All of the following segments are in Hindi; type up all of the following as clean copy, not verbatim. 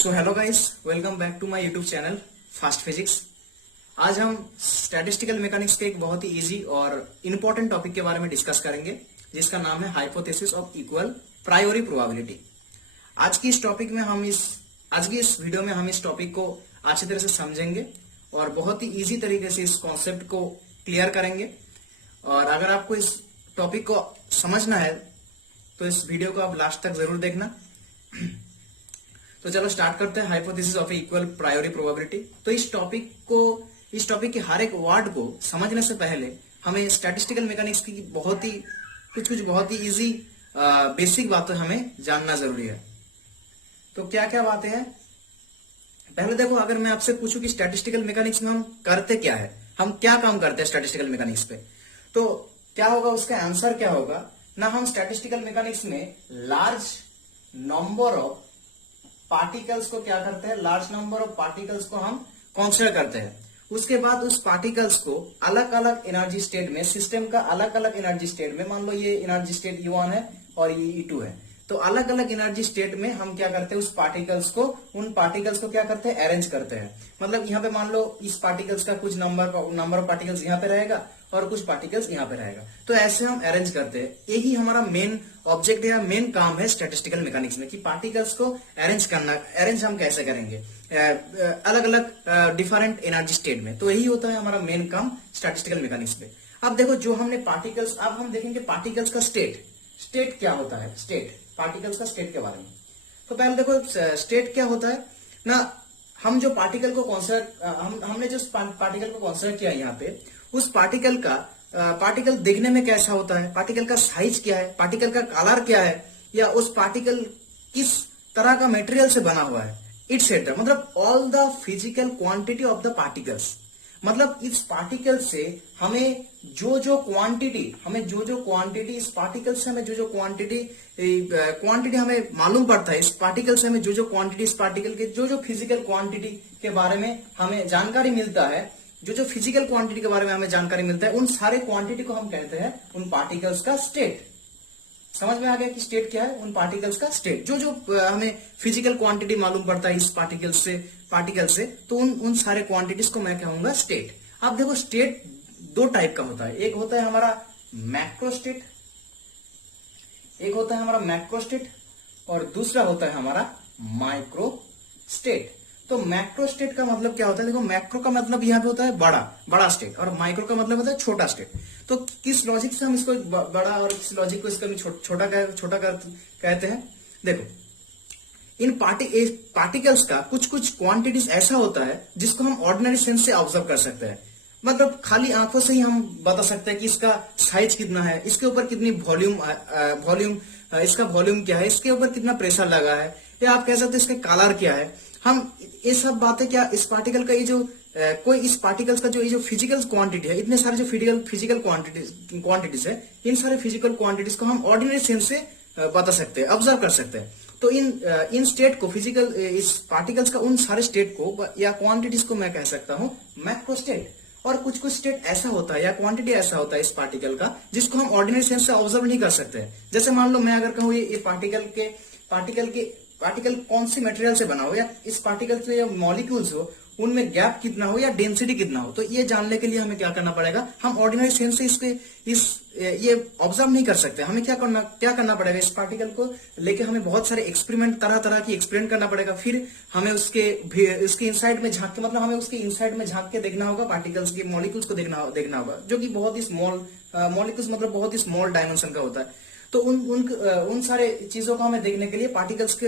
So hello guys, welcome back to my YouTube channel fast physics. आज हम स्टैटिस्टिकल मैकेनिक्स के एक बहुत ही इजी और इम्पोर्टेंट टॉपिक के बारे में डिस्कस करेंगे, जिसका नाम है hypothesis of equal priori probability. आज की इस वीडियो में हम इस टॉपिक को अच्छी तरह से समझेंगे और बहुत ही इजी तरीके से इस कॉन्सेप्ट को क्लियर करेंगे। और अगर आपको इस टॉपिक को समझना है तो इस वीडियो को आप लास्ट तक जरूर देखना। तो चलो स्टार्ट करते हैं hypothesis of equal priori probability. तो इस टॉपिक के हर एक वर्ड को समझने से पहले हमें स्टैटिस्टिकल मैकेनिक्स की कुछ बहुत ही इजी बेसिक बातें हमें जानना जरूरी है। तो क्या क्या बातें हैं, पहले देखो, अगर मैं आपसे पूछूं कि स्टैटिस्टिकल मैकेनिक्स में हम करते क्या है, हम क्या काम करते हैं स्टैटिस्टिकल मैकेनिक्स पे, तो क्या होगा, उसका आंसर क्या होगा ना। हम स्टैटिस्टिकल मैकेनिक्स में लार्ज नंबर ऑफ पार्टिकल्स को क्या करते हैं, लार्ज नंबर ऑफ पार्टिकल्स को हम कंसीडर करते हैं। उसके बाद उस पार्टिकल्स को अलग अलग एनर्जी स्टेट में, सिस्टम का अलग अलग एनर्जी स्टेट में, मान लो ये एनर्जी स्टेट E1 है और ये E2 है, तो अलग अलग एनर्जी स्टेट में हम क्या करते हैं, उन पार्टिकल्स को क्या करते हैं, अरेंज करते हैं। मतलब यहाँ पे मान लो इस पार्टिकल्स का कुछ नंबर ऑफ पार्टिकल्स यहाँ पे रहेगा और कुछ पार्टिकल्स यहाँ पे रहेगा, तो ऐसे हम अरेंज करते हैं। यही हमारा मेन ऑब्जेक्ट या मेन काम है स्टैटिस्टिकल मैकेनिक्स में, कि पार्टिकल्स को अरेंज करना। अरेंज हम कैसे करेंगे, अलग अलग डिफरेंट एनर्जी स्टेट में। तो यही होता है हमारा मेन काम स्टैटिस्टिकल मैकेनिक्स में। अब देखो, जो हमने पार्टिकल्स, अब हम देखेंगे पार्टिकल्स का स्टेट क्या होता है, पार्टिकल्स का स्टेट के बारे में। तो पहले देखो, स्टेट क्या होता है ना। हम जो पार्टिकल को हमने जो पार्टिकल को कंसीडर किया यहाँ पे, उस पार्टिकल देखने में कैसा होता है, पार्टिकल का साइज क्या है, पार्टिकल का कलर क्या है, या उस पार्टिकल किस तरह का मटेरियल से बना हुआ है, इट्सेट्रा। मतलब all the physical quantity of the particles. मतलब इस पार्टिकल से हमें जो क्वांटिटी इस पार्टिकल से हमें जो क्वांटिटी हमें मालूम पड़ता है, इस पार्टिकल से हमें जो क्वांटिटी, इस पार्टिकल के जो फिजिकल क्वांटिटी के बारे में हमें जानकारी मिलता है, जो फिजिकल क्वांटिटी के बारे में हमें जानकारी मिलता है, उन सारे क्वांटिटी को हम कहते हैं उन पार्टिकल्स का स्टेट। समझ में आ गया कि स्टेट क्या है, उन पार्टिकल्स का स्टेट। जो हमें फिजिकल क्वांटिटी मालूम पड़ता है इस पार्टिकल से, तो उन सारे क्वांटिटीज को मैं कहूंगा स्टेट। अब देखो, स्टेट दो टाइप का होता है। एक होता है हमारा मैक्रो स्टेट, और दूसरा होता है हमारा माइक्रो स्टेट। तो मैक्रो स्टेट का मतलब क्या होता है, देखो, मैक्रो का मतलब यहाँ पे होता है बड़ा स्टेट, और माइक्रो का मतलब होता है छोटा स्टेट। तो किस लॉजिक से हम इसको बड़ा और किस लॉजिक को इसको छोटा कहते हैं। देखो, इन पार्टिकल्स का कुछ क्वांटिटीज ऐसा होता है जिसको हम ऑर्डिनरी सेंस से ऑब्जर्व कर सकते हैं। मतलब खाली आंखों से ही हम बता सकते हैं कि इसका साइज कितना है, इसके ऊपर कितनी वॉल्यूम इसका वॉल्यूम क्या है, इसके ऊपर कितना प्रेशर लगा है, या आप कह सकते हैं इसका कलर क्या है। हम ये सब बातें क्या, इस पार्टिकल का इस पार्टिकल्स का जो फिजिकल क्वांटिटी है, इतने सारे जो फिजिकल क्वांटिटीज है, इन सारे फिजिकल क्वांटिटीज को हम ऑर्डिनरी सेंस से बता सकते हैं, ऑब्जर्व कर सकते हैं। तो इन स्टेट को, इस पार्टिकल्स का उन सारे स्टेट को या क्वांटिटीज को मैं कह सकता हूं मैक्रो स्टेट। और कुछ स्टेट ऐसा होता है या क्वांटिटी ऐसा होता है इस पार्टिकल का, जिसको हम ऑर्डिनरी सेंस से ऑब्जर्व नहीं कर सकते। जैसे मान लो मैं अगर कहूँ ये पार्टिकल कौन सी मटेरियल से बना हो, या इस पार्टिकल से या मॉलिक्यूल्स हो, उनमें गैप कितना हो या डेंसिटी कितना हो, तो ये जानने के लिए हमें क्या करना पड़ेगा, हम ऑर्डिनरी सेंस से ये ऑब्जर्व नहीं कर सकते। हमें क्या करना पड़ेगा, इस पार्टिकल को लेके हमें बहुत सारे एक्सपेरिमेंट, तरह की एक्सपेरिमेंट करना पड़ेगा। फिर हमें उसके इनसाइड में झांक के, मतलब हमें उसके इनसाइड में झांक के देखना होगा, पार्टिकल्स के मॉलिक्यूल्स को देखना होगा, जो कि बहुत ही स्मॉल मॉलिक्यूल्स, मतलब बहुत ही स्मॉल डायमेंशन का होता है। तो उन सारे चीजों को हमें देखने के लिए पार्टिकल्स के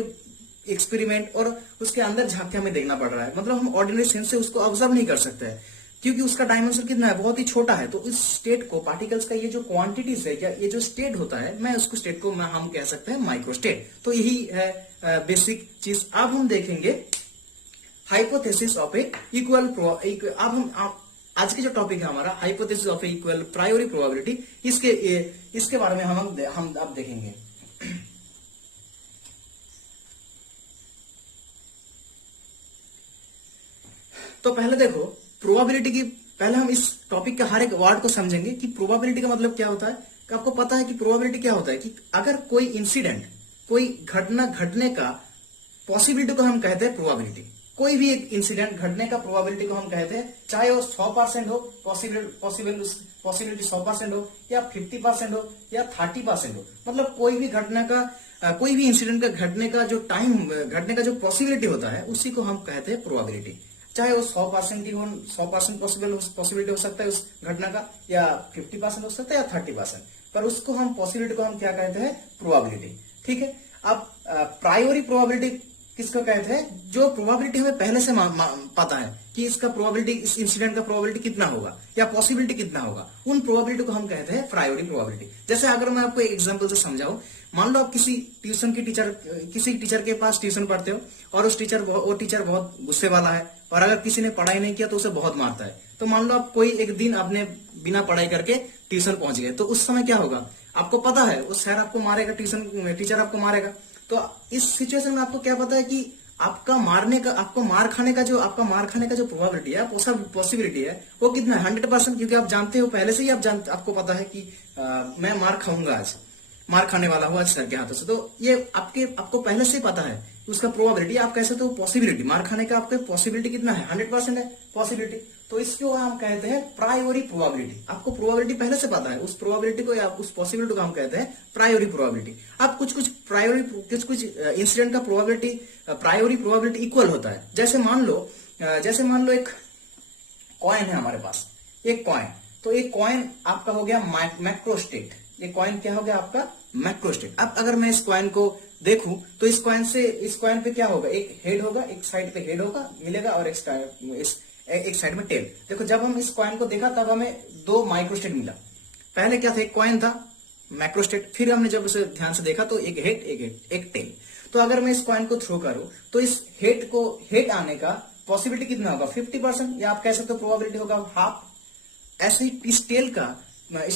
एक्सपेरिमेंट और उसके अंदर झांक के हमें देखना पड़ रहा है। मतलब हम ऑर्डिनरी सेंस से उसको ऑब्जर्व नहीं कर सकते हैं, क्योंकि उसका डायमेंशन कितना है, बहुत ही छोटा है। तो इस स्टेट को, पार्टिकल्स का ये जो क्वांटिटीज है, या ये जो स्टेट होता है, मैं उसको स्टेट को हम कह सकते हैं माइक्रो स्टेट। तो यही है बेसिक चीज। अब हम देखेंगे हाइपोथेसिस ऑफ ए इक्वल। आज की जो टॉपिक है हमारा, hypothesis of A equal priori probability, इसके बारे में हम अब देखेंगे। तो पहले देखो, पहले हम इस टॉपिक के हर एक वर्ड को समझेंगे कि प्रोबेबिलिटी का मतलब क्या होता है। कि आपको पता है कि प्रोबेबिलिटी क्या होता है, कि अगर कोई इंसिडेंट, कोई घटना घटने का पॉसिबिलिटी को हम कहते हैं प्रोबेबिलिटी। कोई भी एक इंसिडेंट घटने का प्रोबेबिलिटी को हम कहते हैं, चाहे वो 100% हो, पॉसिबिलिटी 100% हो या 50% हो या 30% हो, मतलब कोई भी घटना का कोई भी इंसिडेंट का घटने का जो टाइम, घटने का जो पॉसिबिलिटी होता है, उसी को हम कहते हैं प्रोबेबिलिटी। चाहे वो 100% ही हो, 100% पॉसिबिलिटी हो सकता है उस घटना का, या 50% हो सकता है या 30%, पर उसको हम पॉसिबिलिटी को हम क्या कहते हैं, प्रोबेबिलिटी। ठीक है। अब प्रायोरी प्रोबेबिलिटी किसको कहते हैं, जो प्रोबेबिलिटी हमें पहले से पता है कि इसका प्रोबेबिलिटी, इस इंसिडेंट का प्रोबेबिलिटी कितना होगा या पॉसिबिलिटी कितना होगा, उन प्रोबेबिलिटी को हम कहते हैं प्रायोरी प्रोबेबिलिटी। जैसे अगर मैं आपको एक एग्जांपल से समझाऊं, मान लो आप किसी टीचर के पास ट्यूशन पढ़ते हो और वो टीचर बहुत गुस्से वाला है, और अगर किसी ने पढ़ाई नहीं किया तो उसे बहुत मारता है। तो मान लो आप कोई एक दिन आपने बिना पढ़ाई करके ट्यूशन पहुंच गए, तो उस समय क्या होगा, आपको पता है वो सर आपको मारेगा, टीचर आपको मारेगा। तो इस सिचुएशन में आपको क्या पता है कि आपको मार खाने का जो प्रोबेबिलिटी है, पॉसिबिलिटी है, वो कितना है, 100%, क्योंकि आप जानते हो पहले से ही, आपको पता है कि मैं मार खाऊंगा आज, मार खाने वाला हूं आज सर के हाथों से। तो ये आपको पहले से ही पता है उसका प्रोबेबिलिटी, आप कह सकते हो पॉसिबिलिटी, मार खाने का आपका पॉसिबिलिटी कितना है, 100% है पॉसिबिलिटी। तो इसको हम कहते हैं प्रायोरी प्रोबेबिलिटी। आपको प्रोबेबिलिटी पहले से पता है, उस प्रोबेबिलिटी को या उस पॉसिबिलिटी को हम कहते हैं प्रायोरी प्रोबेबिलिटी। अब कुछ इंसिडेंट का प्रायोरी प्रोबेबिलिटी इक्वल होता है। जैसे मान लो एक कॉइन है हमारे पास, एक कॉइन, तो एक कॉइन आपका हो गया मैक्रोस्टेट। ये कॉइन क्या हो गया आपका, मैक्रोस्टेट। अब अगर मैं इस कॉइन को देखूं तो इस कॉइन पे क्या होगा, एक हेड होगा, एक साइड पे हेड होगा मिलेगा, और एक साइड में टेल। देखो जब हम इस कॉइन को देखा तब हमें 2 माइक्रोस्टेट मिला। पहले क्या था, एक कॉइन था मैक्रोस्टेट, फिर हमने जब उसे ध्यान से देखा तो एक हेड, एक टेल। तो अगर मैं इस कॉइन को थ्रो करूं तो इस हेड आने का पॉसिबिलिटी कितना होगा, 50%, या आप कह सकते हो प्रोबेबिलिटी होगा हाफ। ऐसे ही इस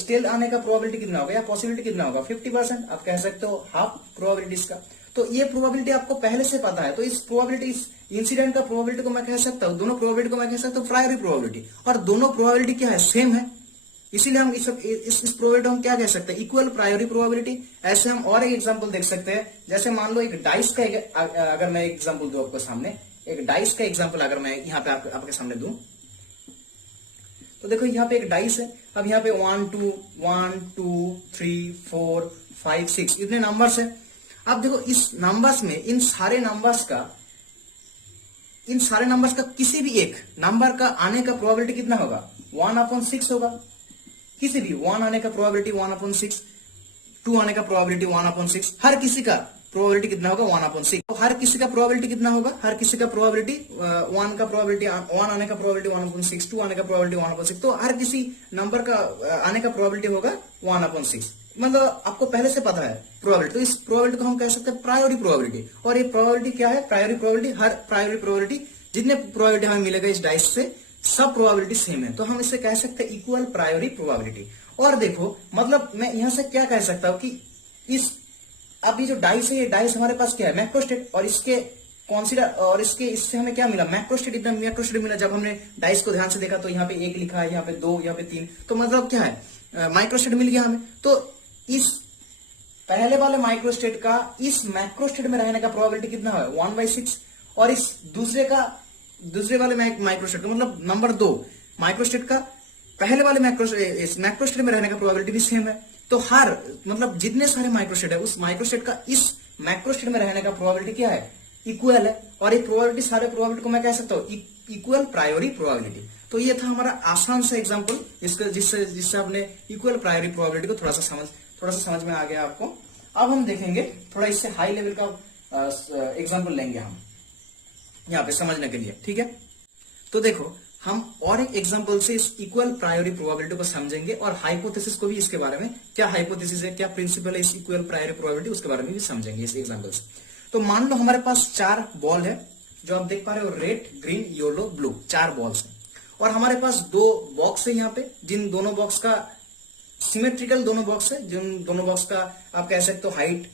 टेल आने का प्रोबेबिलिटी कितना होगा या पॉसिबिलिटी कितना होगा, 50%, आप कह सकते हो हाफ प्रोबेबिलिटी इसका। तो ये प्रोबेबिलिटी आपको पहले से पता है, तो इस इंसिडेंट का प्रोबेबिलिटी को मैं कह सकता हूं, दोनों प्रोबेबिलिटी को मैं कह सकता हूं प्रायोरी प्रोबेबिलिटी, और दोनों प्रोबेबिलिटी क्या है, सेम है। इसीलिए हम इस प्रोबेबिलिटी हम क्या कह सकते हैं, इक्वल प्रायोरी प्रोबेबिलिटी। ऐसे हम और एक एग्जांपल देख सकते हैं। जैसे मान लो एक डाइस का अगर मैं एग्जांपल दूं आपको सामने, एक डाइस का एग्जांपल अगर मैं यहाँ पे आपके सामने दूं, तो देखो यहाँ पे एक डाइस है। अब यहाँ पे 1 2 3 4 5 6 इतने नंबर्स है। अब देखो इस नंबर्स में, इन सारे नंबर्स का किसी भी एक नंबर का आने का प्रोबेबिलिटी कितना होगा, 1/6 होगा। किसी भी 1 आने का प्रोबेबिलिटी 1/6, 2 आने का प्रोबेबिलिटी 1/6, हर किसी का प्रोबेबिलिटी कितना होगा, 1/6। तो हर किसी का प्रोबेबिलिटी कितना होगा, हर किसी का प्रोबेबिलिटी 1 का प्रोबेबिलिटी 1 आने का प्रोबेबिलिटी 1/6, 2 आने का प्रोबेबिलिटी 1/6, तो हर किसी नंबर का आने का प्रोबेबिलिटी होगा 1/6। मतलब आपको पहले से पता है प्रोबेबिलिटी, तो इस प्रोबेबिलिटी को हम कह सकते हैं प्रायोरी प्रोबेबिलिटी। और ये प्रोबेबिलिटी क्या है, प्रायोरी प्रोबेबिलिटी, हर प्रायोरी प्रोबेबिलिटी जितने प्रोबेबिलिटी हमें मिलेगा इस डाइस से, सब प्रोबेबिलिटी सेम है, तो हम इसे कह सकते हैं इक्वल प्रायोरी प्रोबेबिलिटी। और देखो मतलब मैं यहां से क्या कह सकता हूं कि अब ये जो डाइस है, ये डाइस हमारे पास क्या है, मैक्रोस्टेट, और इससे हमें क्या मिला, मैक्रोस्टेट मिला। जब हमने डाइस को ध्यान से देखा तो यहाँ पे 1 लिखा है, यहाँ पे 2, यहाँ पे 3, तो मतलब क्या है, माइक्रोस्टेट मिल गया हमें। तो इस पहले वाले माइक्रोस्टेट का इस मैक्रोस्टेट में रहने का प्रोबेबिलिटी कितना है, 1/6, और इस दूसरे वाले माइक्रोस्टेट का मतलब नंबर 2 माइक्रोस्टेट का पहले वाले मैक्रोस्टेट में रहने का प्रोबेबिलिटी भी सेम है। तो हर मतलब जितने सारे माइक्रोस्टेट है, उस माइक्रोस्टेट का इस मैक्रोस्टेट में रहने का प्रोबेबिलिटी क्या है, इक्वल है। और ये प्रोबेबिलिटी, सारे प्रोबेबिलिटी को मैं कह सकता हूँ इक्वल प्रायोरी प्रोबेबिलिटी। तो ये था हमारा आसान सा एग्जांपल, जिससे आपने इक्वल प्रायोरी प्रोबेबिलिटी को थोड़ा सा समझ में आ गया आपको। अब हम देखेंगे थोड़ा इससे हाई लेवल का एग्जांपल लेंगे हम यहाँ पे समझने के लिए, ठीक है। तो देखो हम और एक एग्जांपल से इस इक्वल प्रायोरी प्रोबेबिलिटी को समझेंगे, और हाइपोथेसिस को भी, इसके बारे में क्या हाइपोथेसिस है, क्या प्रिंसिपल है इस इक्वल प्रायोरी प्रोबेबिलिटी, उसके बारे में भी समझेंगे इस एग्जांपल से। तो मान लो हमारे पास 4 बॉल है, जो आप देख पा रहे हो, red, green, yellow, blue, 4 balls है। और हमारे पास 2 बॉक्स है यहाँ पे, जिन दोनों बॉक्स का सिमेट्रिकल दोनों बॉक्स है, जिन दोनों बॉक्स का आप कह सकते हो हाइट,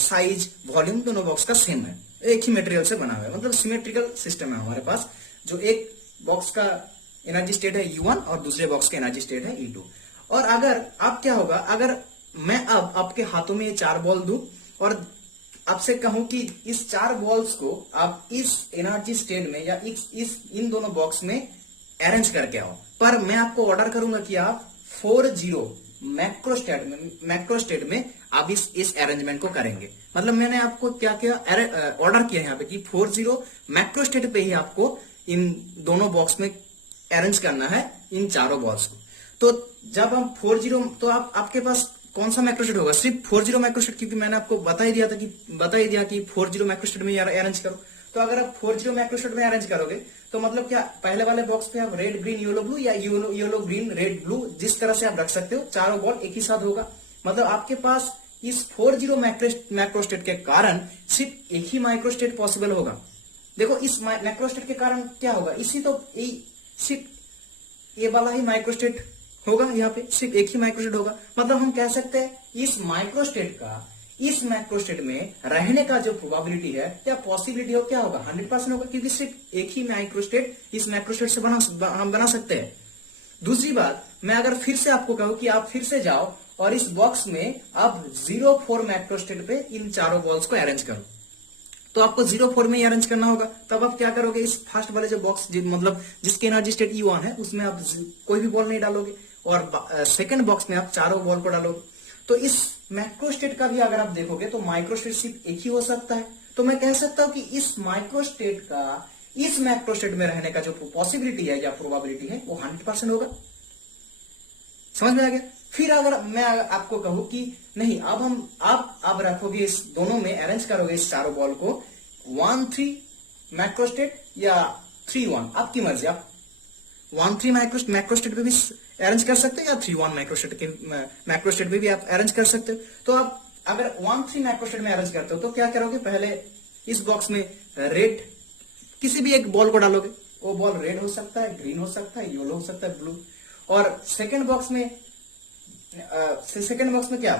साइज, वॉल्यूम दोनों बॉक्स का सेम है, एक ही मटेरियल से बना हुआ है, मतलब सिमेट्रिकल सिस्टम है हमारे पास। जो एक बॉक्स का एनर्जी स्टेट है E1 और दूसरे बॉक्स का एनर्जी स्टेट है E2। और अगर अब क्या होगा, अगर मैं अब आपके हाथों में ये 4 बॉल दूं और आपसे कहूं कि इस 4 बॉल्स को आप इस एनर्जी स्टेट में या इन दोनों बॉक्स में अरेंज करके आओ, पर मैं आपको ऑर्डर करूंगा कि आप 4-0 मैक्रो स्टेट में आप इस अरेंजमेंट को करेंगे। मतलब मैंने आपको क्या किया, ऑर्डर किया यहाँ पे कि 4-0 मैक्रो स्टेट पे ही आपको इन दोनों बॉक्स में अरेंज करना है इन चारों बॉल्स को। तो जब हम 4-0, तो आपके पास कौन सा मैक्रो स्टेट होगा, सिर्फ 4-0 मैक्रो स्टेट, क्योंकि मैंने आपको बता ही दिया कि 4-0 मैक्रो स्टेट में अरेंज करो। तो अगर आप 4-0 मैक्रो स्टेट में अरेंज करोगे तो मतलब क्या, पहले वाले बॉक्स पे आप रेड ग्रीन येलो ब्लू या येलो ग्रीन रेड ब्लू जिस तरह से आप रख सकते हो, चारों बॉल एक ही साथ होगा। मतलब आपके पास इस 4-0 मैक्रो स्टेट के कारण सिर्फ एक ही माइक्रो स्टेट पॉसिबल होगा। देखो इस मैक्रो स्टेट के कारण क्या होगा, सिर्फ ये वाला ही माइक्रो स्टेट होगा, यहाँ पे सिर्फ एक ही माइक्रो स्टेट होगा। मतलब हम कह सकते हैं इस माइक्रो स्टेट का इस मैक्रो स्टेट में रहने का जो प्रोबेबिलिटी है या पॉसिबिलिटी हो, क्या होगा, 100% होगा, क्योंकि सिर्फ एक ही माइक्रो स्टेट इस मैक्रो स्टेट से हम बना सकते हैं। दूसरी बात, मैं अगर फिर से आपको कहूं कि आप फिर से जाओ और इस बॉक्स में आप 0-4 मैक्रो स्टेट पे इन चारों बॉल्स को अरेंज करो, तो आपको 0-4 में ही अरेंज करना होगा। तब आप क्या करोगे, इस फर्स्ट वाले जो बॉक्स मतलब जिसकी एनर्जी स्टेट E1 है उसमें आप कोई भी बॉल नहीं डालोगे और सेकंड बॉक्स में आप चारों बॉल को डालोगे। तो इस मैक्रो स्टेट का भी अगर आप देखोगे तो माइक्रो स्टेट सिर्फ एक ही हो सकता है। तो मैं कह सकता हूं कि इस माइक्रो स्टेट का इस मैक्रो स्टेट में रहने का जो पॉसिबिलिटी है या प्रोबेबिलिटी है वो 100% होगा। समझ में आ गया। फिर अगर मैं आपको कहूं कि नहीं, अब आप रखोगे इस दोनों में अरेंज करोगे इस चारों बॉल को 1-3 मैक्रो स्टेट या 3-1, आपकी मर्जी, आप 1-3 मैक्रो स्टेट पे भी अरेंज कर सकते हो या 3-1 मैक्रो स्टेट पे भी आप अरेंज कर सकते हो। तो आप अगर 1-3 मैक्रो स्टेट में अरेंज करते हो तो क्या करोगे, पहले इस बॉक्स में रेड किसी भी एक बॉल को डालोगे, वो बॉल रेड हो सकता है, ग्रीन हो सकता है, येलो हो सकता है, ब्लू। और सेकंड बॉक्स में क्या,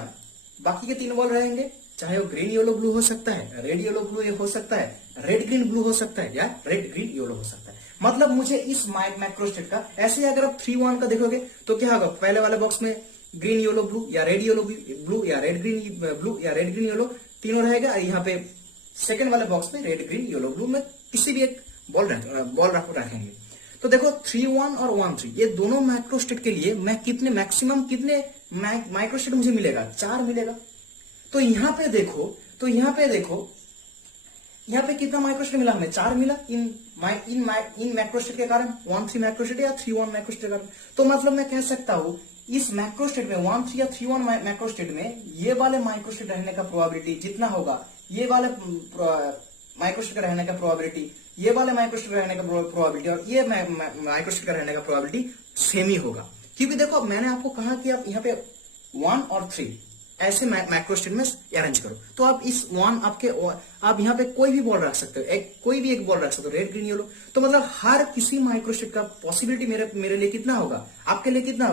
बाकी के 3 बॉल रहेंगे, चाहे वो ग्रीन येलो ब्लू हो सकता है, रेड येलो ब्लू हो सकता है, रेड ग्रीन ब्लू हो सकता है या रेड ग्रीन येलो हो सकता है। मतलब मुझे इस मैक्रो स्टेट का ऐसे अगर आप 3-1 का देखोगे तो क्या होगा, पहले वाले बॉक्स में ग्रीन येलो ब्लू या रेड येलो ब्लू या रेड ग्रीन ब्लू या रेड ग्रीन येलो तीनों रहेगा। यहाँ पे सेकंड वाले बॉक्स में रेड ग्रीन येलो ब्लू में किसी भी एक बॉल रखेंगे। तो देखो 3-1 और 1-3 ये दोनों माइक्रो स्टेट के लिए मैं कितने माइक्रो स्टेट मुझे मिलेगा, 4 मिलेगा। तो यहाँ पे देखो यहाँ पे कितना माइक्रो स्टेट मिला हमें, 4 मिला इन मैक्रो स्टेट के कारण, 1-3 मैक्रो स्टेट या 3-1 मैक्रो स्टेट के कारण। तो मतलब मैं कह सकता हूं इस मैक्रो स्टेट में 1-3 या 3-1 मैक्रो स्टेट में ये वाले माइक्रो स्टेट रहने का प्रोबेबिलिटी जितना होगा, ये वाले माइक्रो स्टेट का रहने का प्रोबेबिलिटी, ये वाले माइक्रो स्टेट रहने का प्रोबेबिलिटी और ये माइक्रो स्टेट का रहने का प्रोबेबिलिटी सेम ही होगा। क्योंकि देखो मैंने आपको कहा कि आप यहाँ पे 1 और 3 ऐसे मैक्रो स्टेट में अरेंज करो। तो आप इस 1 आप यहाँ पे कोई भी बॉल रख सकते हो, कोई भी एक बॉल रख सकते हो, रेड ग्रीन येलो। तो मतलब हर किसी माइक्रो स्टेट का पॉसिबिलिटी मेरे लिए कितना होगा, आपके लिए कितना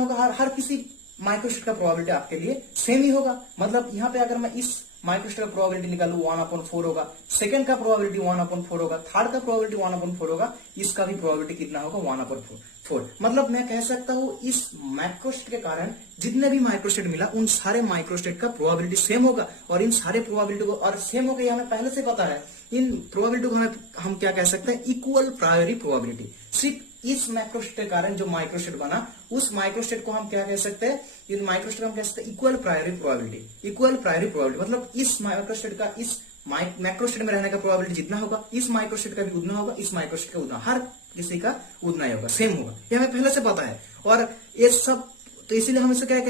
होगा, हर किसी माइक्रो स्टेट का प्रोबेबिलिटी आपके लिए सेम ही होगा। मतलब यहाँ पे अगर मैं इस माइक्रो स्टेट का प्रोबेबिलिटी निकालू 1/4 होगा, सेकंड का प्रोबेबिलिटी 1/4 होगा, थर्ड का प्रोबेबिलिटी 1/4 होगा, इसका भी प्रोबेबिलिटी कितना होगा 1/4। मतलब मैं कह सकता हूं इस माइक्रो स्टेट के कारण जितने भी माइक्रो स्टेट मिला उन सारे माइक्रो स्टेट का प्रोबेबिलिटी सेम होगा। और इन सारे प्रोबेबिलिटी को और सेम हो गई हमें पहले से पता है, इन प्रोबेबिलिटी को हम क्या कह सकते हैं, इक्वल प्रायोरी प्रोबेबिलिटी। सिर्फ इस माइक्रो स्टेट के कारण जो माइक्रो स्टेट बना उस माइक्रो स्टेट को हम क्या कह सकते हैं, इन माइक्रो स्टेट को हम कह सकते हैं इक्वल प्रायोरी प्रोबेबिलिटी। मतलब इस माइक्रो स्टेट का इस मैक्रो स्टेट में रहने का प्रोबेबिलिटी जितना होगा, इस माइक्रो स्टेट का भी उतना होगा, इस माइक्रो स्टेट का उतना, हर किसी का उतना ही होगा, सेम होगा। ये हमें पहले से पता है। और ये सब तो इसीलिए हम इसे क्या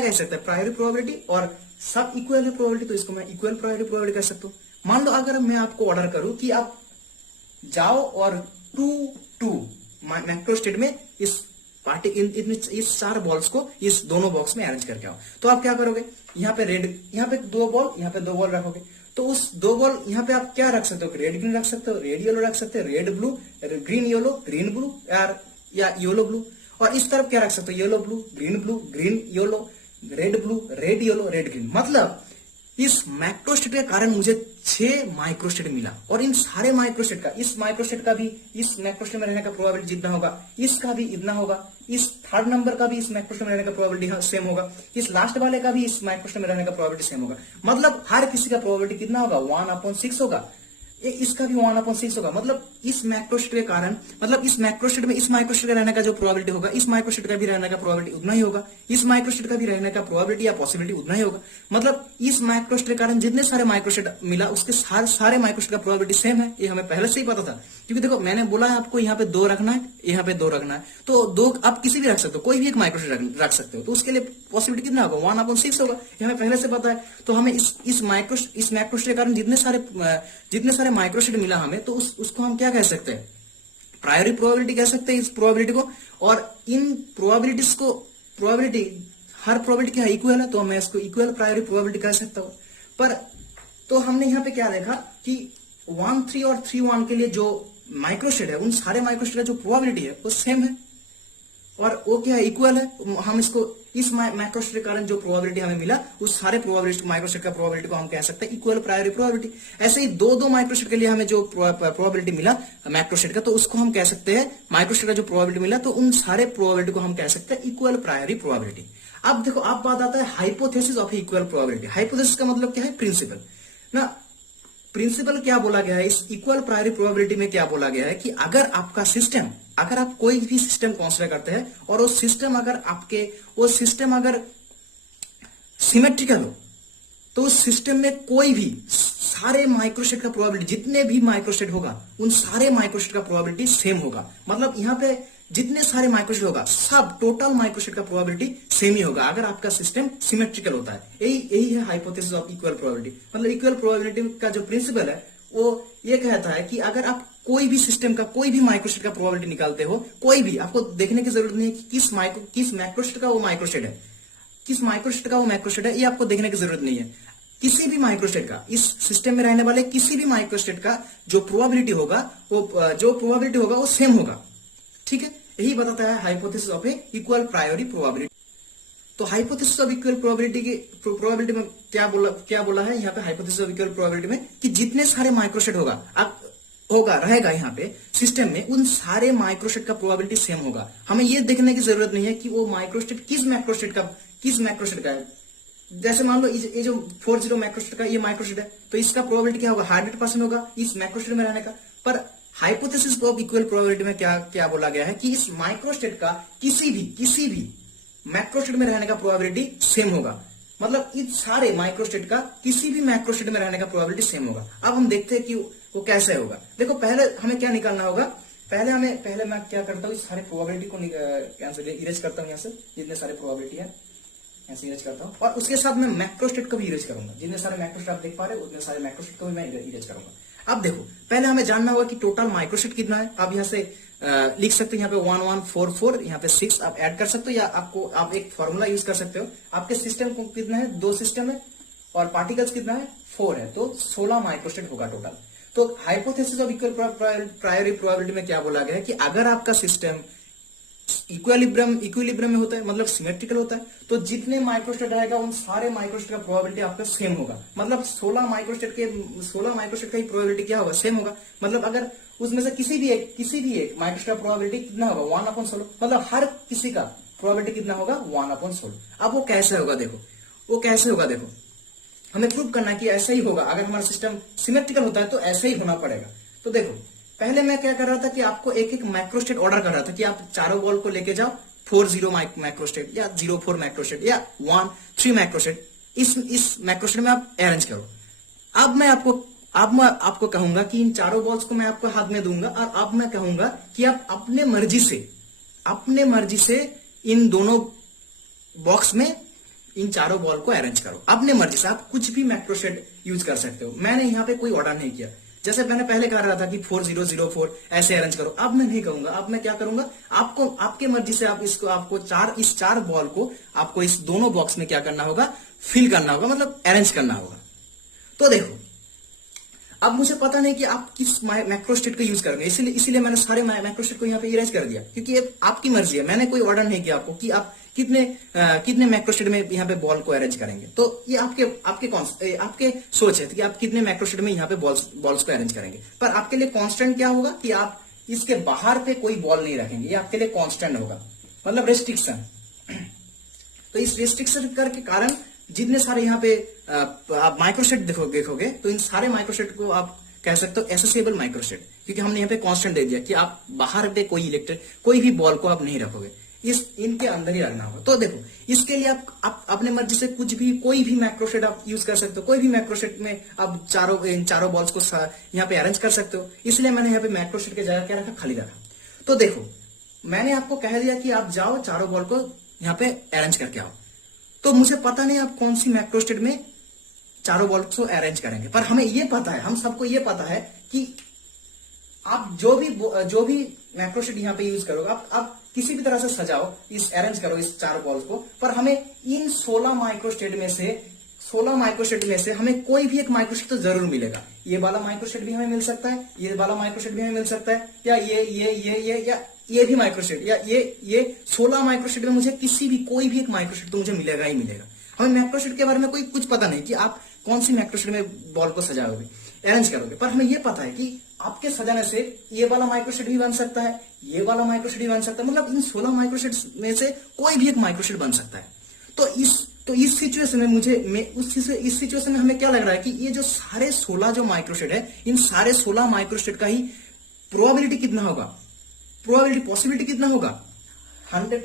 कह सकते हैं, प्रायोरी प्रोबेबिलिटी। और सब इक्वल है प्रोबेबिलिटी, तो इसको मैं इक्वल प्रायोरी प्रोबेबिलिटी कह सकता हूँ। मान लो अगर मैं आपको ऑर्डर करूं कि आप जाओ और 2-2 मैक्रो स्टेट में इस 4 बॉल्स को इस दोनों बॉक्स में अरेंज करके आओ, तो आप क्या करोगे, यहाँ पे 2 बॉल, यहाँ पे 2 बॉल रखोगे। तो उस 2 बॉल यहाँ पे आप क्या रख सकते हो, रेड ग्रीन रख सकते हो, रेड येलो रख सकते हो, red blue, green yellow, green blue या येलो ब्लू। और इस तरफ क्या रख सकते हो, yellow blue, green yellow, red blue, red yellow, red green. मतलब इस माइक्रोस्टेट के कारण मुझे 6 माइक्रोस्टेट मिला, और इन सारे माइक्रोस्टेट का, इस माइक्रोस्टेट का भी इस माइक्रोस्टेट में रहने का प्रोबेबिलिटी जितना होगा, इसका भी इतना होगा, इस थर्ड नंबर का भी इस माइक्रोस्टेट में रहने का प्रोबेबिलिटी सेम होगा, इस लास्ट वाले का भी इस माइक्रोस्टेट में रहने का प्रोबेबिलिटी सेम होगा। मतलब हर किसी का प्रोबेबिलिटी कितना होगा, 1/6 होगा। इसका भी 1/6 होगा। मतलब इस माइक्रोस्टेट के कारण, मतलब इस माइक्रोस्टेट में इस माइक्रोस्टेट का रहने का जो प्रोबेबिलिटी होगा, इस माइक्रोस्टेट का भी रहने का प्रोबेबिलिटी उतना ही होगा, इस माइक्रोस्टेट का भी रहने का प्रोबेबिलिटी या पॉसिबिलिटी उतना ही होगा। मतलब इस माइक्रोस्टेट के कारण जितने सारे माइक्रोस्टेट मिला, उसके सारे माइक्रोस्टेट का प्रोबेबिलिटी सेम है। ये हमें पहले से ही पता था, क्योंकि देखो मैंने बोला है आपको यहाँ पे 2 रखना है, यहाँ पे 2 रखना है, तो 2 आप किसी भी रख सकते हो, कोई भी एक माइक्रोस्टेट रख सकते हो, तो उसके लिए पॉसिबिलिटी कितना होगा, 1/6 होगा। ये हमें पहले से पता है। तो हमें इस माइक्रोस्टेट के कारण जितने सारे माइक्रोस्टेट मिला हमें, तो उसको हम क्या कह सकते हैं, प्रायोरी प्रोबेबिलिटी कह सकते हैं इस प्रोबेबिलिटी को। और इन प्रोबेबिलिटीज को, हर प्रोबेबिलिटी क्या इक्वल है, तो मैं इसको इक्वल प्रायोरी प्रोबेबिलिटी कह सकता हूं। पर तो हमने यहां पे क्या देखा कि 1, 3 और 3, 1 के लिए जो माइक्रोस्टेट है, उन सारे माइक्रोस्टेट का जो प्रोबेबिलिटी है वो सेम है, और वो क्या है, इक्वल है। हम इसको इस माइक्रोस्टेट के कारण जो प्रोबेबिलिटी हमें मिला, उस सारे प्रोबेबिलिटी माइक्रोस्टेट का प्रोबेबिलिटी को हम कह सकते हैं इक्वल प्रायोरी प्रोबेबिलिटी। ऐसे ही 2 माइक्रोस्टेट के लिए हमें जो प्रोबेबिलिटी मिला माइक्रोस्टेट का, तो उसको हम कह सकते हैं, माइक्रोस्टेट का जो प्रोबेबिलिटी मिला, तो उन सारे प्रोबेबिलिटी को हम कह सकते हैं इक्वल प्रायोरी प्रोबेबिलिटी। अब देखो, अब बात आता है hypothesis of equal probability. Hypothesis का मतलब क्या है, प्रिंसिपल ना। प्रिंसिपल क्या बोला गया है इस इक्वल प्रायोरी प्रोबेबिलिटी में, क्या बोला गया है कि अगर आपका सिस्टम, अगर आप कोई भी सिस्टम कंसीडर करते हैं, और वो सिस्टम अगर सिमेट्रिकल हो, तो उस सिस्टम में कोई भी सारे माइक्रोस्टेट का प्रोबेबिलिटी, जितने भी माइक्रोस्टेट होगा, उन सारे माइक्रोस्टेट का प्रोबेबिलिटी सेम होगा। मतलब यहां पे जितने सारे माइक्रोस्टेट होगा, सब टोटल माइक्रोस्टेट का प्रोबेबिलिटी सेम ही होगा, अगर आपका सिस्टम सिमेट्रिकल होता है। यही है हाइपोथेसिस ऑफ इक्वल प्रोबेबिलिटी। मतलब इक्वल प्रोबेबिलिटी का जो प्रिंसिपल है, वो ये कहता है कि अगर आप कोई भी सिस्टम का कोई भी माइक्रोस्टेट का प्रोबेबिलिटी निकालते हो, कोई भी, आपको देखने की जरूरत नहीं है कि किस माइक्रोस्टेट का वो माइक्रोस्टेट है, किस माइक्रोस्टेट का वो माइक्रोस्टेट है, ये आपको देखने की जरूरत नहीं है। किसी भी माइक्रोस्टेट का, इस सिस्टम में रहने वाले किसी भी माइक्रोस्टेट का जो प्रोबेबिलिटी होगा, वो सेम होगा। ठीक है, यही बताता है hypothesis of A equal priori probability. तो हाइपोथेसिस ऑफ इक्वल प्रोबेबिलिटी में क्या बोला है यहाँ पे, हाइपोथेसिस ऑफ इक्वल प्रोबेबिलिटी में कि जितने सारे माइक्रोस्टेट रहेगा यहाँ पे सिस्टम में, उन सारे माइक्रोस्टेट का प्रोबेबिलिटी सेम होगा। हमें ये देखने की जरूरत नहीं है कि वो माइक्रोस्टेट किस माइक्रोस्टेट का है। जैसे मान लो ये जो 40 माइक्रोस्टेट का ये माइक्रोस्टेट है, तो इसका प्रोबेबिलिटी क्या होगा, 100% होगा इस माइक्रोस्टेट में रहने का। पर हाइपोथेसिस ऑफ इक्वल प्रोबेबिलिटी में क्या बोला गया है कि इस माइक्रोस्टेट का किसी भी माइक्रोस्टेट में रहने का प्रोबेबिलिटी सेम होगा। मतलब इस सारे माइक्रोस्टेट का किसी भी माइक्रोस्टेट में रहने का प्रोबेबिलिटी सेम होगा। अब हम देखते हैं कि वो कैसे होगा। देखो, पहले हमें क्या निकालना होगा, पहले मैं क्या करता हूँ, इस सारे प्रोबेबिलिटी को कैंसिल इरेज करता हूँ, यहाँ से जितने सारे प्रोबेबिलिटी है ऐसे इरेज करता हूँ, और उसके साथ मैं मैक्रोस्टेट को भी इरेज करूंगा। जितने सारे मैक्रोस्टेट आप देख पा रहे हो, उतने सारे मैक्रोस्टेट को भी मैं इरेज करूंगा। अब देखो, पहले हमें जानना होगा कि टोटल माइक्रोस्टेट कितना है। अब यहाँ से लिख सकते हैं, यहाँ पे 1144, यहाँ पे 6 आप ऐड कर सकते हो, या आप एक फॉर्मूला यूज कर सकते हो। आपके सिस्टम को कितना है, 2 सिस्टम है, और पार्टिकल्स कितना है, 4 है, तो 16 माइक्रोस्टेट होगा टोटल। तो hypothesis of equal priori probability में क्या बोला गया है कि अगर आपका सिस्टम इक्विलिब्रियम में होता है, मतलब सिमेट्रिकल होता है, तो जितने माइक्रोस्टेट रहेगा, उन सारे माइक्रोस्टेट का प्रोबेबिलिटी आपका सेम होगा। मतलब 16 माइक्रोस्टेट का ही प्रोबेबिलिटी क्या होगा, सेम होगा। मतलब अगर उसमें से किसी भी एक माइक्रोस्टेट का प्रोबेबिलिटी कितना होगा, 1/16। मतलब हर किसी का प्रोबेबिलिटी कितना होगा, 1/16। अब वो कैसे होगा, देखो हमें प्रूव करना है कि ऐसा ही होगा। अगर हमारा सिस्टम सिमेट्रिकल होता है तो ऐसे ही होना पड़ेगा। तो देखो, पहले मैं क्या कर रहा था कि आपको एक माइक्रोस्टेट ऑर्डर कर रहा था कि आप चारों बॉल को लेके जाओ, 40 माइक्रोस्टेट या 04 माइक्रोस्टेट या 13 माइक्रोस्टेट, इस माइक्रोस्टेट में आप अरेंज करो। अब मैं आपको कहूंगा कि इन चारों बॉल्स को मैं आपको हाथ में दूंगा, और अब मैं कहूंगा कि आप अपने मर्जी से इन दोनों बॉक्स में इन चारों बॉल को अरेंज करो। अपने मर्जी से आप कुछ भी मैक्रोस्टेट यूज कर सकते हो। मैंने यहाँ पे कोई ऑर्डर नहीं किया। जैसे मैंने पहले कह रहा था कि 4004 ऐसे अरेंज करो, अब मैं नहीं कहूंगा। अब मैं क्या करूंगा, आपके मर्जी से इस चार बॉल को आपको इस दोनों बॉक्स में क्या करना होगा, फिल करना होगा, मतलब अरेंज करना होगा। तो देखो, अब मुझे पता नहीं कि आप किस मैक्रोस्टेट को यूज करेंगे, इसलिए मैंने सारे मैक्रोस्टेट को यहाँ पे इरेज कर दिया, क्योंकि ये आपकी मर्जी है। मैंने कोई ऑर्डर नहीं किया आपको कि आप कितने मैक्रोस्टेट में यहाँ पे बॉल को अरेंज करेंगे। तो ये आपके सोच है कि आप कितने मैक्रोस्टेट में यहाँ पे बॉल्स को अरेंज करेंगे। पर आपके लिए कांस्टेंट क्या होगा कि आप इसके बाहर पे कोई बॉल नहीं रखेंगे, ये आपके लिए कांस्टेंट होगा, मतलब रेस्ट्रिक्शन। तो इस रेस्ट्रिक्शन के कारण जितने सारे यहाँ पे आप माइक्रोस्टेट देखोगे तो इन सारे माइक्रोस्टेट को आप कह सकते हो एसोसिएबल माइक्रोस्टेट, क्योंकि हमने यहाँ पे कांस्टेंट दे दिया कि आप बाहर पे कोई भी बॉल को आप नहीं रखोगे, इनके अंदर ही रखना होगा। तो देखो इसके लिए आप अपने मर्जी से कोई भी मैक्रोस्टेट आप यूज कर सकते हो, कोई भी मैक्रोस्टेट में आप चारों बॉल्स को यहाँ पे अरेंज कर सकते हो। इसलिए मैंने यहाँ पे मैक्रोस्टेट की जगह क्या रखा, खाली रखा। तो देखो मैंने आपको कह दिया कि आप जाओ चारों बॉल को यहाँ पे अरेंज करके आओ। तो मुझे पता नहीं आप कौन सी मैक्रोस्टेट में चारों बॉल्स को अरेंज करेंगे, पर हमें ये पता है, हम सबको ये पता है कि आप जो भी मैक्रोस्टेट यहाँ पे यूज करोगे, आप किसी भी तरह से सजाओ, अरेंज करो इस चारों बॉल्स को, पर हमें इन 16 माइक्रोस्टेट में से हमें कोई भी एक माइक्रोस्टेट तो जरूर मिलेगा। ये वाला माइक्रोस्टेट भी हमें मिल सकता है, ये वाला माइक्रोस्टेट भी हमें मिल सकता है, या ये भी माइक्रोस्टेट, या ये 16 माइक्रोस्टेट में मुझे कोई भी एक माइक्रोस्टेट तो मुझे मिलेगा ही मिलेगा। हमें मैक्रोस्टेट के बारे में कुछ पता नहीं कि आप कौन सी मैक्रोस्टेट में बॉल को सजाओगे, अरेंज करोगे, पर हमें ये पता है कि आपके सजाने से ये वाला माइक्रोस्टेट भी बन सकता है, ये वाला माइक्रोस्टेट भी बन सकता है, मतलब इन 16 माइक्रोस्टेट में से कोई भी एक माइक्रोस्टेट बन सकता है। तो इस सिचुएशन में इस सिचुएशन में हमें क्या लग रहा है कि ये जो सारे 16 जो माइक्रोस्टेट है, इन सारे 16 माइक्रोस्टेट का ही प्रोबेबिलिटी कितना होगा, पॉसिबिलिटी कितना होगा,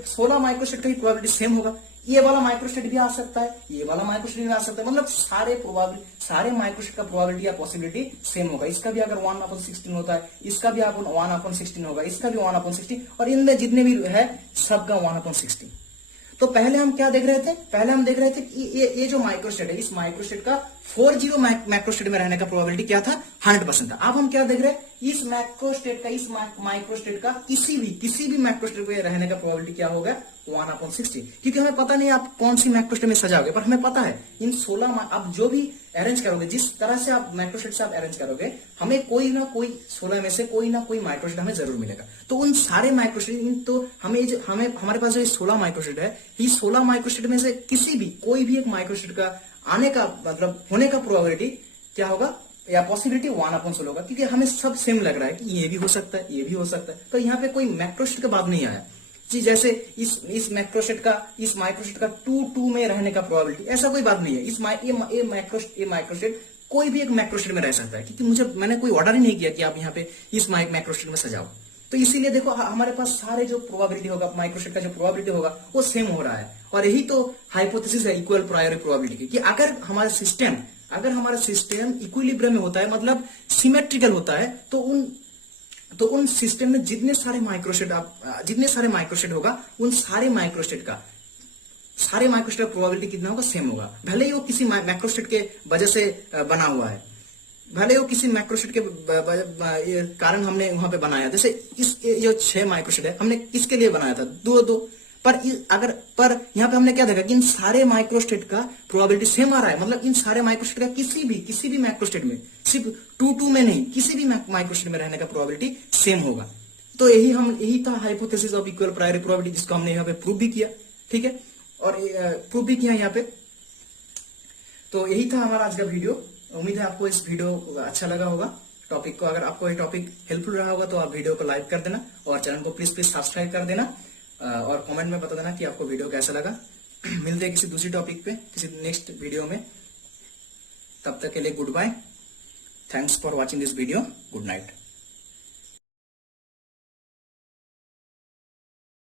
16 माइक्रोस्टेट का ही प्रोबेबिलिटी सेम होगा। ये वाला माइक्रोस्टेट भी आ सकता है, ये वाला माइक्रोस्टेट भी आ सकता है, मतलब सारे माइक्रोस्टेट का प्रोबेबिलिटी या पॉसिबिलिटी सेम होगा। इसका भी अगर 1/16 होता है, इसका भी 1/16 होगा, इसका भी 1/16, और इनमें जितने भी है सबका 1/16। तो पहले हम क्या देख रहे थे, हम देख रहे थे कि ये जो माइक्रोस्टेट है, इस माइक्रोस्टेट का 40 माइक्रोस्टेट में रहने का प्रोबेबिलिटी क्या था, 100% था। अब हम क्या देख रहे हैं, इस माइक्रोस्टेट का किसी भी माइक्रोस्टेट में रहने का प्रोबेबिलिटी क्या होगा, 1/60। क्योंकि हमें पता नहीं आप कौन सी माइक्रोस्टेट में सजाओगे, पर हमें पता है इन 16 आप जो भी अरेंज करोगे, जिस तरह से आप माइक्रोस्टेट से आप अरेंज करोगे, हमें कोई ना कोई 16 में से कोई ना कोई माइक्रोस्टेट हमें जरूर मिलेगा। तो उन सारे माइक्रोस्टेट, तो हमें हमारे पास जो 16 माइक्रोस्टेट है, इस 16 माइक्रोस्टेट में से कोई भी एक माइक्रोस्टेट का आने का मतलब होने का प्रोबेबिलिटी क्या होगा, या पॉसिबिलिटी 1/16 होगा। क्योंकि हमें सब सेम लग रहा है कि ये भी हो सकता है, ये भी हो सकता है। तो यहाँ पे कोई मैक्रोस्टेट का बात नहीं आया जी, जैसे इस माइक्रोस्टेट का 2 में रहने का प्रोबेबिलिटी, ऐसा कोई बात नहीं है। ये माइक्रोस्टेट कोई भी एक माइक्रोस्टेट में रह सकता है, क्योंकि मैंने कोई ऑर्डर ही नहीं किया कि आप यहाँ पे इस माइक्रोस्टेट में सजाओ। तो इसीलिए देखो हमारे पास सारे जो प्रोबेबिलिटी होगा, माइक्रोस्टेट का जो प्रोबेबिलिटी होगा वो सेम हो रहा है। और यही तो हाइपोथेसिस है इक्वल प्रायोरी प्रोबेबिलिटी की, कि अगर हमारा सिस्टम इक्विलिब्रियम में होता है, मतलब सिमेट्रिकल होता है, तो उन सिस्टम में जितने सारे माइक्रोस्टेट होगा, उन सारे माइक्रोस्टेट का प्रोबेबिलिटी कितना होगा, सेम होगा। भले ही वो किसी माइक्रोस्टेट के वजह से बना हुआ है, भले वो किसी माइक्रोस्टेट के कारण हमने वहां पे बनाया। जैसे जो 6 माइक्रोस्टेट है, हमने किसके लिए बनाया था, 2 पर यहाँ पे हमने क्या देखा कि इन सारे माइक्रोस्टेट का प्रोबेबिलिटी सेम आ रहा है, मतलब इन सारे माइक्रोस्टेट का किसी भी माइक्रोस्टेट में, सिर्फ 2 में नहीं, किसी भी माइक्रोस्टेट में रहने का प्रोबेबिलिटी सेम होगा। तो यही था hypothesis of equal priori probability, जिसको हमने यहाँ पे प्रूव भी किया, ठीक है, और प्रूव भी किया यहाँ पे। तो यही था हमारा आज का वीडियो। उम्मीद है आपको इस वीडियो अच्छा लगा होगा टॉपिक को। अगर आपको ये टॉपिक हेल्पफुल रहा होगा तो आप वीडियो को लाइक कर देना, और चैनल को प्लीज सब्सक्राइब कर देना, और कमेंट में बता देना कि आपको वीडियो कैसा लगा। मिलते हैं किसी दूसरी टॉपिक पे, किसी नेक्स्ट वीडियो में। तब तक के लिए goodbye, thanks for watching this video, good night.